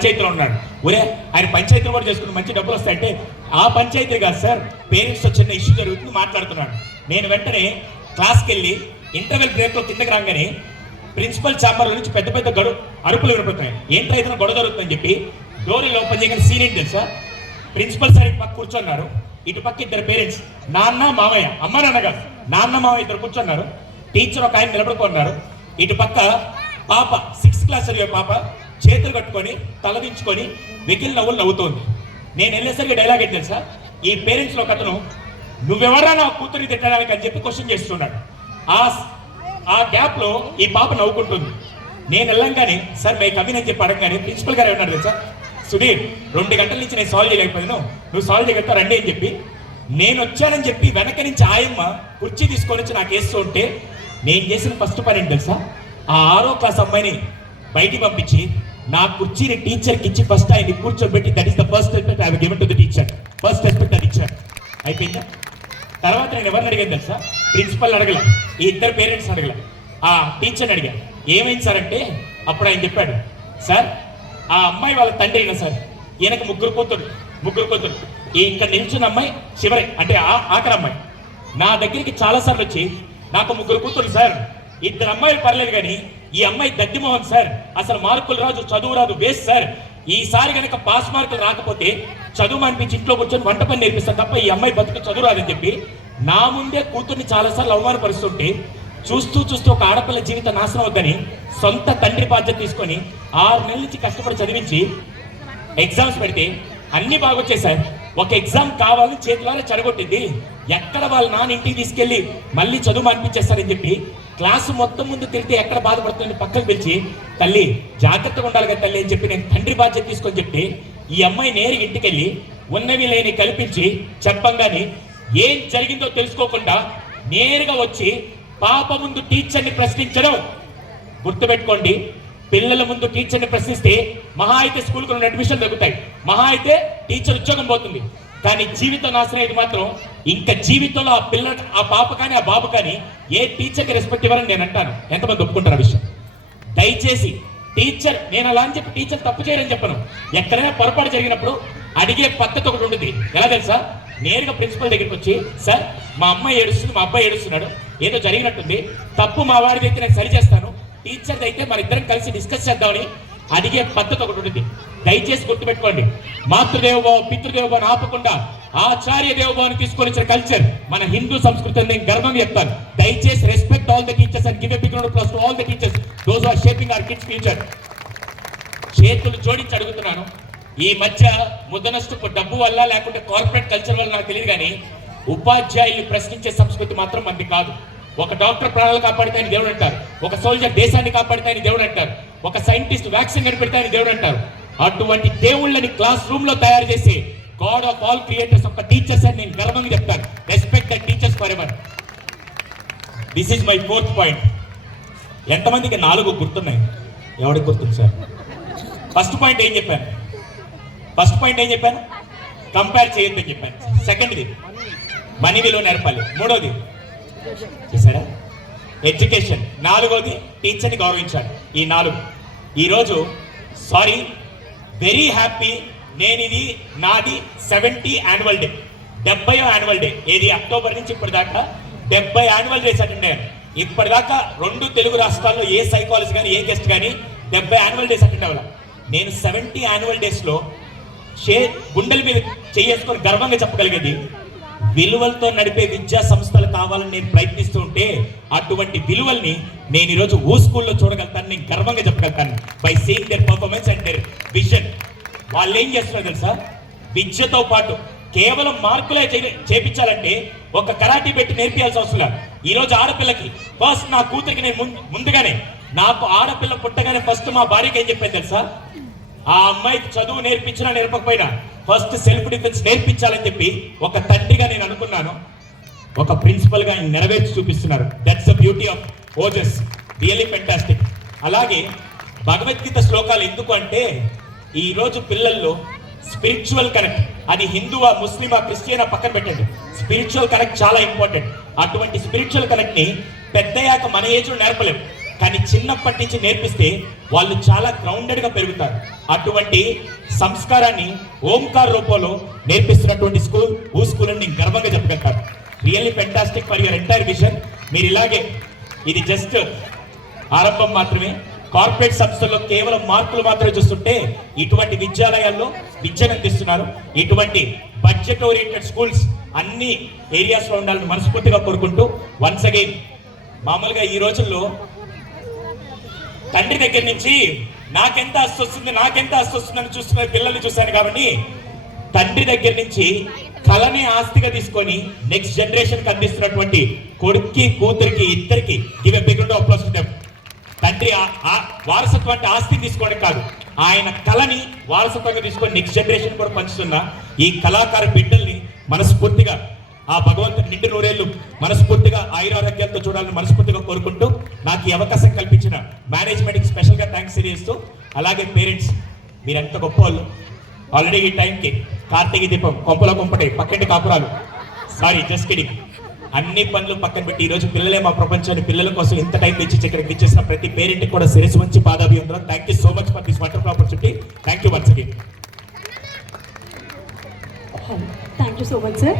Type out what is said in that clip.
పంచాయతీలో ఉన్నాడు. ఒరే ఆయన పంచాయతీలో కూడా చేసుకుని మంచి డబ్బులు వస్తాయంటే ఆ పంచాయతీ కాదు సార్, పేరెంట్స్తో చిన్న ఇష్యూ జరుగుతుంది మాట్లాడుతున్నాడు. నేను వెంటనే క్లాస్కి వెళ్ళి ఇంటర్వెల్ బ్రేక్లో కిందకి రాగానే ప్రిన్సిపల్ ఛాంబర్ నుంచి పెద్ద పెద్ద అరుపులు వినపడుతున్నాయి. ఏంటో ఏదైనా గొడవ జరుగుతుందని చెప్పి డోర్లు ఓపెన్ చేయగానే సీన్ ఏంటి తెలుసా, ప్రిన్సిపల్ సార్ ఇటు పక్క కూర్చున్నారు, ఇటు పక్క ఇద్దరు పేరెంట్స్, నాన్న మామయ్య, అమ్మ నాన్న కాదు, నాన్న మామయ్య ఇద్దరు కూర్చున్నారు. టీచర్ ఒక ఆయన నిలబడుకున్నారు. ఇటు పక్క పాప 6th క్లాస్ చదివే పాప చేతులు కట్టుకొని తలదించుకొని వెకిల్ నవ్వులు నవ్వుతోంది. నేను వెళ్ళేసరికి డైలాగ్ ఏంటి తెలుసా, ఈ పేరెంట్స్లో ఒక అతను నువ్వెవరా నా కూతురిని తిట్టడానికి అని చెప్పి క్వశ్చన్ చేస్తున్నాడు. ఆ గ్యాప్ లో ఈ పాప నవ్వుకుంటుంది. నేను వెళ్ళంగానే సార్ మే కమిన్ అని చెప్పి అడగగానే ప్రిన్సిపల్ గారు ఏమన్నారు తెలుసా, సుధీర్ 2 గంటల నుంచి నేను సాల్వ్ చేయలేకపోయాను, నువ్వు సాల్వ్ చేయగలుగుతా రండి అని చెప్పి నేను వచ్చానని చెప్పి వెనక నుంచి ఆయమ్మ కుర్చీ తీసుకొని వచ్చి నాకు వేస్తూ ఉంటే నేను చేసిన ఫస్ట్ పని ఏంటి తెలుసా, ఆ 6వ క్లాస్ అమ్మాయిని బయటికి పంపించి నా కుర్చీని టీచర్కి ఇచ్చి ఫస్ట్ ఆయన్ని కూర్చోబెట్టి that is the first respect I have given to the teacher, first respect అది ఇచ్చాను. అయిపోయిందా? తర్వాత నేను ఎవరిని అడిగాను తెలుసా, ప్రిన్సిపల్ అడగల, ఈ ఇద్దరు పేరెంట్స్ అడగల, ఆ టీచర్ని అడిగా. ఏమైంది సార్ అంటే అప్పుడు ఆయన చెప్పాడు, సార్ ఆ అమ్మాయి వాళ్ళ తండ్రి అయినా సార్, ఈయనకు ముగ్గురు కూతురు, ఈ ఇక్కడ నిల్చున్న అమ్మాయి చివరి అంటే ఆఖరి అమ్మాయి నా దగ్గరికి చాలాసార్లు వచ్చి నాకు 3 కూతురు సార్, 2 అమ్మాయిలు పర్లేదు కానీ ఈ అమ్మాయి దద్దిమోహన్ సార్, అసలు మార్కులు రాదు, చదువు రాదు, వేస్ట్ సార్, ఈసారి కనుక పాస్ మార్కులు రాకపోతే చదువు అనిపించి ఇంట్లో కూర్చొని వంట పని నేర్పిస్తాను తప్ప ఈ అమ్మాయి బతుకు చదువు రాదని చెప్పి నా ముందే కూతుర్ని చాలాసార్లు అవమానపరుస్తుంటే చూస్తూ ఒక ఆడపిల్ల జీవితం నాశనం అవుద్దని సొంత తండ్రి బాధ్యత తీసుకొని 6 నెలల నుంచి కష్టపడి చదివించి ఎగ్జామ్స్ పెడితే అన్ని బాగొచ్చాయి సార్, ఒక ఎగ్జామ్ కావాలని చేతులారా చెడగొట్టింది. ఎక్కడ వాళ్ళ నాన్న ఇంటికి తీసుకెళ్ళి మళ్ళీ చదువు అనిపించేస్తారని చెప్పి క్లాసు మొత్తం ముందు తిరిగితే ఎక్కడ బాధపడుతుందని పక్కకు పిలిచి తల్లి జాగ్రత్తగా ఉండాలి కదా తల్లి అని చెప్పి నేను తండ్రి బాధ్యత తీసుకొని చెప్తే ఈ అమ్మాయి నేరుగా ఇంటికెళ్ళి ఉన్నవి లేని కల్పించి చెప్పంగానే ఏం జరిగిందో తెలుసుకోకుండా నేరుగా వచ్చి పాప ముందు టీచర్ని ప్రశ్నించడం. గుర్తుపెట్టుకోండి, పిల్లల ముందు టీచర్ని ప్రశ్నిస్తే మహా అయితే స్కూల్కి 2 అడ్మిషన్లు తగ్గుతాయి, మహా అయితే టీచర్ ఉద్యోగం పోతుంది. కానీ జీవితం నాశనం అయితే మాత్రం ఇంకా జీవితంలో ఆ పిల్ల ఆ పాప కానీ ఆ బాబు కానీ ఏ టీచర్కి రెస్పెక్ట్ ఇవ్వాలని నేను అంటాను. ఎంతమంది ఒప్పుకుంటారు ఆ విషయం? దయచేసి టీచర్, నేను అలా అని చెప్పి టీచర్ తప్పు చేయరని చెప్పను, ఎక్కడైనా పొరపాటు జరిగినప్పుడు అడిగే పద్ధతి ఒకటి ఉంటుంది. ఎలా తెలుసా, నేరుగా ప్రిన్సిపల్ దగ్గరికి వచ్చి సార్ మా అమ్మాయి ఏడుస్తుంది, మా అబ్బాయి ఏడుస్తున్నాడు, ఏదో జరిగినట్టుంది, తప్పు మా వాడిది అయితే నేను సరి చేస్తాను, టీచర్ అయితే మన ఇద్దరం కలిసి డిస్కస్ చేద్దామని అడిగే పద్ధతి ఒకటి ఉంటుంది. దయచేసి గుర్తుపెట్టుకోండి, మాతృదేవోభవ పితృదేవోభవని ఆపకుండా ఆచార్య దేవోభవాన్ని తీసుకొని వచ్చిన కల్చర్ మన హిందూ సంస్కృతిని నేను గర్వంగా చెప్తాను. దయచేసి respect all the teachers and give a big round of applause to all the teachers those who are shaping our kids future. చేతులు జోడించి అడుగుతున్నాను, ఈ మధ్య ముద్దనష్టపు డబ్బు వల్ల లేకుంటే కార్పొరేట్ కల్చర్ వల్ల నాకు తెలియదు కానీ ఉపాధ్యాయులు ప్రశ్నించే సంస్కృతి మాత్రం మనది కాదు. ఒక డాక్టర్ ప్రాణాలు కాపాడితే దేవుడు అంటారు, ఒక సోల్జర్ దేశాన్ని కాపాడితే దేవుడు అంటారు, ఒక సైంటిస్ట్ వ్యాక్సిన్ కనిపెడితే దేవుడు అంటారు. అటువంటి దేవుళ్ళని క్లాస్ రూమ్ లో తయారు చేసి గాడ్ ఆఫ్ ఆల్ క్రియేటర్స్ ఒక టీచర్స్ అని నేను గర్వంగా చెప్తాను. Respect the teachers for ever. This is my 4th point. ఎంతమందికి 4 గుర్తున్నాయి? ఎవరికి గుర్తుంది సార్? ఫస్ట్ పాయింట్ ఏం చెప్పాను? కంపేర్ చేయొద్దని చెప్పాను. సెకండ్ది మనీ విలువ నేర్పాలి. 3వది చూసారా ఎడ్యుకేషన్. 4వది టీచర్ని గౌరవించాలి. ఈ 4 ఈరోజు సారీ వెరీ హ్యాపీ. నేను ఇది నాది 70th యాన్యువల్ డే, 70వ యాన్యువల్ డే. ఏది అక్టోబర్ నుంచి ఇప్పటిదాకా 70 యాన్యువల్ డేస్ అటెండ్ అయ్యాను. ఇప్పటిదాకా 2 తెలుగు రాష్ట్రాల్లో ఏ సైకాలజీ కానీ ఏ గెస్ట్ కానీ 70 యాన్యువల్ డేస్ అటెండ్ అవ్వాలి. నేను 70 యాన్యువల్ డేస్లో గుండెల మీద చేసుకొని గర్వంగా చెప్పగలిగేది విలువలతో నడిపే విద్యా సంస్థలు కావాలని నేను ప్రయత్నిస్తూ ఉంటే అటువంటి విలువల్ని నేను ఈరోజు ఓ స్కూల్లో చూడగలుగుతాను, నేను గర్వంగా చెప్పగలుగుతాను by seeing their performance and their vision. వాళ్ళు ఏం చేస్తున్నారు తెలుసా, విద్యతో పాటు కేవలం మార్కులే చేపించాలంటే ఒక కరాటీ పెట్టి నేర్పించాల్సిన అవసరం లేదు. ఈరోజు ఆడపిల్లకి ఫస్ట్ నా కూతురికి నేను ముందుగానే నాకు ఆడపిల్ల పుట్టగానే ఫస్ట్ మా భార్యకి ఏం చెప్పాను తెలుసా, ఆ అమ్మాయికి చదువు నేర్పించినా నేర్పకపోయినా ఫస్ట్ సెల్ఫ్ డిఫెన్స్ నేర్పించాలని చెప్పి ఒక తండ్రిగా నేను అనుకున్నాను. ఒక ప్రిన్సిపల్ గా నెరవేర్చి చూపిస్తున్నారు. That's the beauty of Ojas, really fantastic. అలాగే భగవద్గీత శ్లోకాలు ఎందుకు అంటే ఈరోజు పిల్లల్లో స్పిరిచువల్ కనెక్ట్, అది హిందువా ముస్లిమా క్రిస్టియనా పక్కన పెట్టండి, స్పిరిచువల్ కనెక్ట్ చాలా ఇంపార్టెంట్. అటువంటి స్పిరిచువల్ కనెక్ట్ ని పెద్దయ్యాక మన ఏజ్ లో నేర్పలేము. కానీ చిన్నప్పటి నుంచి నేర్పిస్తే వాళ్ళు చాలా గ్రౌండెడ్గా పెరుగుతారు. అటువంటి సంస్కారాన్ని ఓంకార్ రూపంలో నేర్పిస్తున్నటువంటి స్కూల్ స్కూల్ అని నేను గర్వంగా చెప్పగలుగుతాను. Really fantastic for your entire vision. మీరు ఇలాగే, ఇది జస్ట్ ఆరంభం మాత్రమే. కార్పొరేట్ సంస్థల్లో కేవలం మార్కులు మాత్రమే చూస్తుంటే ఇటువంటి విద్యాలయాల్లో విద్యను అందిస్తున్నారు. ఇటువంటి బడ్జెట్ ఓరియంటెడ్ స్కూల్స్ అన్ని ఏరియాస్లో ఉండాలని మనస్ఫూర్తిగా కోరుకుంటూ వన్స్ అగైన్, మామూలుగా ఈ రోజుల్లో తండ్రి దగ్గర నుంచి నాకెంత ఆస్తి వస్తుందని చూస్తున్న పిల్లల్ని చూశాను. కాబట్టి తండ్రి దగ్గర నుంచి కళని ఆస్తిగా తీసుకొని నెక్స్ట్ జనరేషన్ కి అందిస్తున్నటువంటి కొడుక్కి కూతురికి ఇద్దరికి give a big round of applause to them. తండ్రి వారసత్వాన్ని ఆస్తిని తీసుకోవడం కాదు, ఆయన కళని వారసత్వంగా తీసుకొని నెక్స్ట్ జనరేషన్ కూడా పంచుతున్న ఈ కళాకార బిడ్డల్ని మనస్ఫూర్తిగా ఆ భగవంతుని నిండు నూరేళ్లు మనస్ఫూర్తిగా ఆయురారోగ్యాలతో చూడాలని మనస్ఫూర్తిగా కోరుకుంటూ నాకు ఈ అవకాశం కల్పించిన మేనేజ్మెంట్కి స్పెషల్గా థ్యాంక్స్ తెలియజేస్తూ, అలాగే పేరెంట్స్ మీరు ఎంత గొప్ప వాళ్ళు. ఆల్రెడీ ఈ టైంకి కార్తీక దీపం కొంపలో కొంపటే పక్కంటి కాపురాలు, సారీ జస్ట్ కిడింగ్, అన్ని పనులు పక్కన పెట్టి ఈరోజు పిల్లలే మా ప్రపంచాన్ని పిల్లల కోసం ఇంత టైం తెచ్చి ఇక్కడికి ఇచ్చేసిన ప్రతి పేరెంట్కి కూడా శిరస్సు వంచి పాదాభివందనం. Thank you so much for this wonderful opportunity. Thank you once again. Thank you so much, sir.